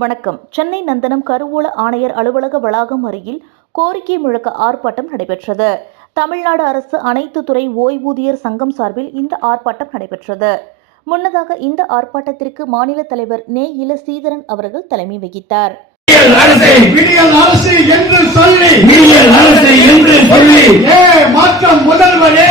வணக்கம். சென்னை நந்தனம் கருவூல ஆணையர் அலுவலக வளாகம் அருகில் கோரிக்கை முழக்க ஆர்ப்பாட்டம் நடைபெற்றது. தமிழ்நாடு அரசு அனைத்து துறை ஓய்வூதியர் சங்கம் சார்பில் இந்த ஆர்ப்பாட்டம் நடைபெற்றது. முன்னதாக இந்த ஆர்ப்பாட்டத்திற்கு மாநில தலைவர் நே. இளசீதரன் அவர்கள் தலைமை வகித்தார். மாற்றம் முதல்வரே,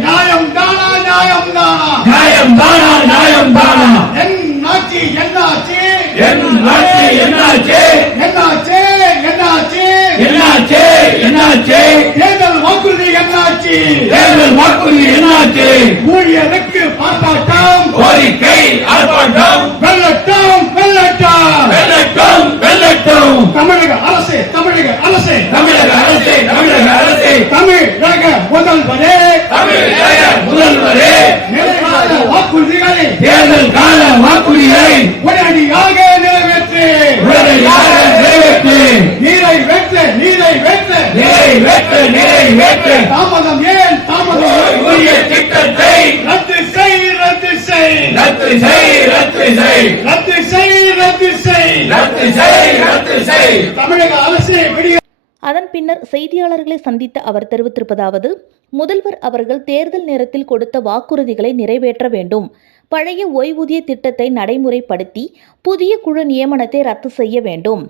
நியாயம் தானா, நியாயம் தானா, நியாயம் தானா, நியாயம் தானா, என்னாச்சு என்னாச்சு என்னாச்சு என்னாச்சு என்னாச்சு என்னாச்சு என்னாச்சு என்னாச்சு தேர்தல் வாக்குறுதி என்னாச்சு, தேர்தல் வாக்குறுதி என்னாச்சு, ஊழியருக்கு பாராட்டம், கோரிக்கை ஆர்ப்பாட்டம், வெள்ளட்டம் வெள்ளட்டம் வெள்ளட்டும் வெள்ளட்டும், தமிழக அரசு தமிழக அரசு தமிழக அரசு தமிழக அரசு, தமிழக முதல்வரே, தமிழக முதல்வரே, நிறைவேற்ற வாக்குறுதிகளை தேர்தல் கால வாக்குறுதிகளை உடனடியாக நிறைவேற்று, உடனடியாக நிறைவேற்று, நிறைவேற்று நிறைவேற்று நிறைவேற்று நிறைவேற்று, தாமதம் ஏன் தாமதம், உரிய திட்டத்தை ரத்து செய் ரத்து செய் ரத்து செய் ரத்து செய் ரத்து செய் ரத்து செய் ரத்து செய் ரத்து செய். தமிழக அரசு விடிய அதன் பின்னர் செய்தியாளர்களை சந்தித்த அவர் தெரிவித்திருப்பதாவது: முதல்வர் அவர்கள் தேர்தல் நேரத்தில் கொடுத்த வாக்குறுதிகளை நிறைவேற்ற வேண்டும். பழைய ஓய்வூதிய திட்டத்தை நடைமுறைப்படுத்தி புதிய குழு நியமனத்தை ரத்து செய்ய வேண்டும்.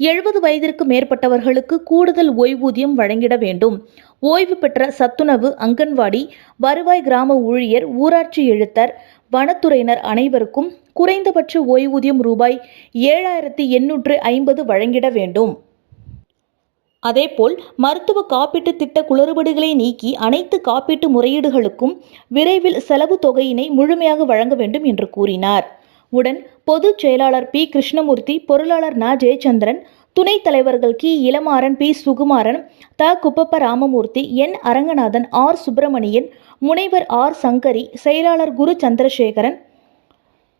70 வயதிற்கு மேற்பட்டவர்களுக்கு கூடுதல் ஓய்வூதியம் வழங்கிட வேண்டும். ஓய்வு பெற்ற சத்துணவு, அங்கன்வாடி, வருவாய் கிராம ஊழியர், ஊராட்சி எழுத்தர், வனத்துறையினர் அனைவருக்கும் குறைந்தபட்ச ஓய்வூதியம் ரூபாய் 7,850 வழங்கிட வேண்டும். அதேபோல் மருத்துவ காப்பீட்டு திட்ட குளறுபடிகளை நீக்கி அனைத்து காப்பீட்டு முறையீடுகளுக்கும் விரைவில் செலவு தொகையினை முழுமையாக வழங்க வேண்டும் என்று கூறினார். உடன் பொதுச் செயலாளர் பி. கிருஷ்ணமூர்த்தி, பொருளாளர் ந. ஜெயச்சந்திரன், துணைத் தலைவர்கள் கி. இளமாறன், பி. சுகுமாரன், த. குப்பப்ப ராமமூர்த்தி, என். அரங்கநாதன், ஆர். சுப்பிரமணியன், முனைவர் ஆர். சங்கரி, செயலாளர் குரு சந்திரசேகரன்,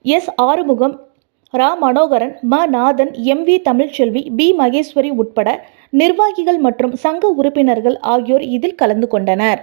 எஸ். ஆறுமுகம், ரா. மனோகரன், ம. Nathan, M. V. Tamilselvi, P. Maheswari உட்பட நிர்வாகிகள் மற்றும் சங்க உறுப்பினர்கள் ஆகியோர் இதில் கலந்து கொண்டனர்.